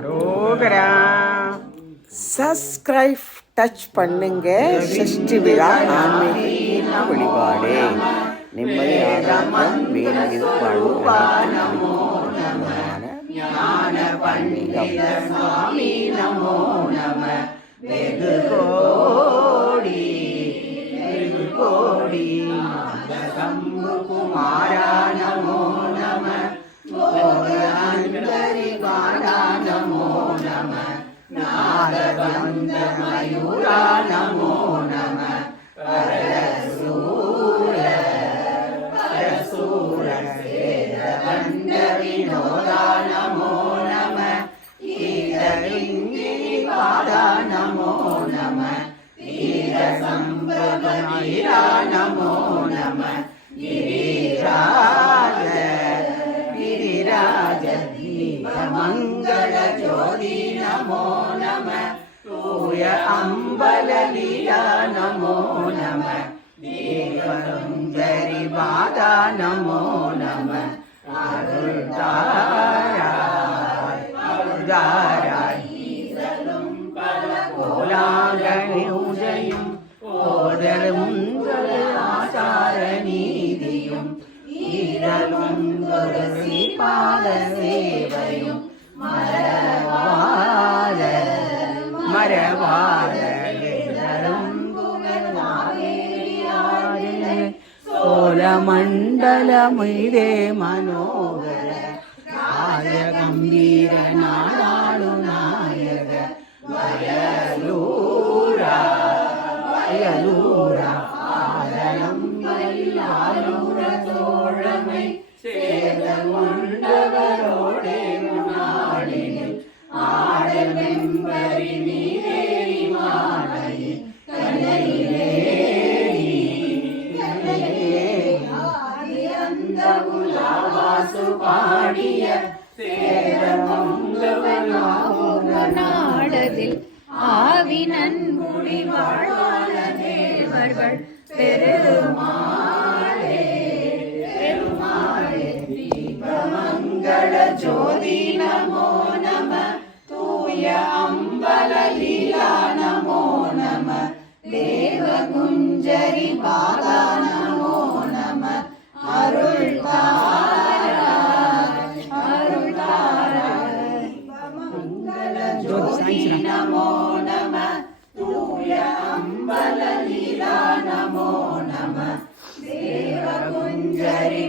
அரோகரா subscribe touch பண்ணுங்க சஷ்டி விழா ஆன்மீக வழிபாடு நிம்மதி வேண்டியது வாழ்வு கோடி குமாரா மயூரா நமோ நம பரசூர பரசூர சேதவந்த வினோதா நமோ நம கீதலிங்கினி பாதா நமோ நம கீத சம்பவீரா நமோ நம கிரிராஜ கிரிராஜ தீபமங்கல ஜோதி நமோ ദേവായ അമ്പലലീല നമോ. നമ ദേവസുന്ദരി ബാധ നമോ നമ കോലാകണിയും ഓടലും ആചാരനീതിയും ഈരലും തുളസി പാദസേവയും മരവാ കോലമണ്ഡലമിതേ മനോഹര ഗംഭീര നാടാളു നായക വയലൂര വയലൂര ആലയം വല്ലാലൂര ചേതമുണ്ട് வாசு பாடிய நாடதில் ஆவி நன்குடி வாழ்வான தேவர்கள் பெருமாளே பெருமாளே தீபமங்கள ஜோதி நமோ நம தூய அம்பல லீலா நமோ நம தேவ குஞ்சரி பாலா நம மங்கள ஜோதி நமோ நம தூய அம்பல லீலா நமோ நம தேவ குஞ்சரி